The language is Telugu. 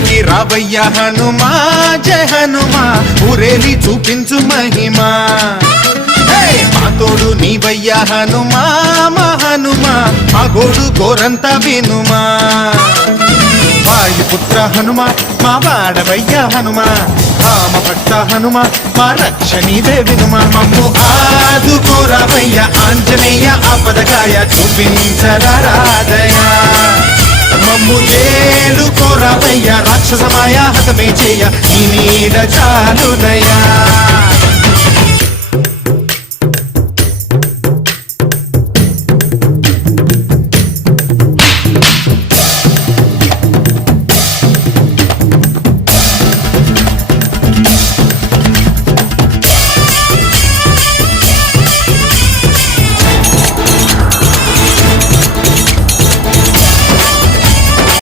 ఊరికి రావయ్య హనుమా జయ హనుమా ఊరేలి చూపించు మహిమా మా తోడు నీవయ్య హనుమా మా హనుమా మా గోడు గోరంత వినుమా వాయుపుత్ర హనుమా మా వాడవయ్య హనుమా రామభక్త హనుమా మా రక్షణీదే వినుమా మమ్ము ఆదుకోరావయ్య ఆంజనేయ ఆపదగాయ చూపించరాదయ మమ్ము ఏలుకోరావయ్య రాక్షసమాయ హతమే చేయ ఈ నీడ చాలునయా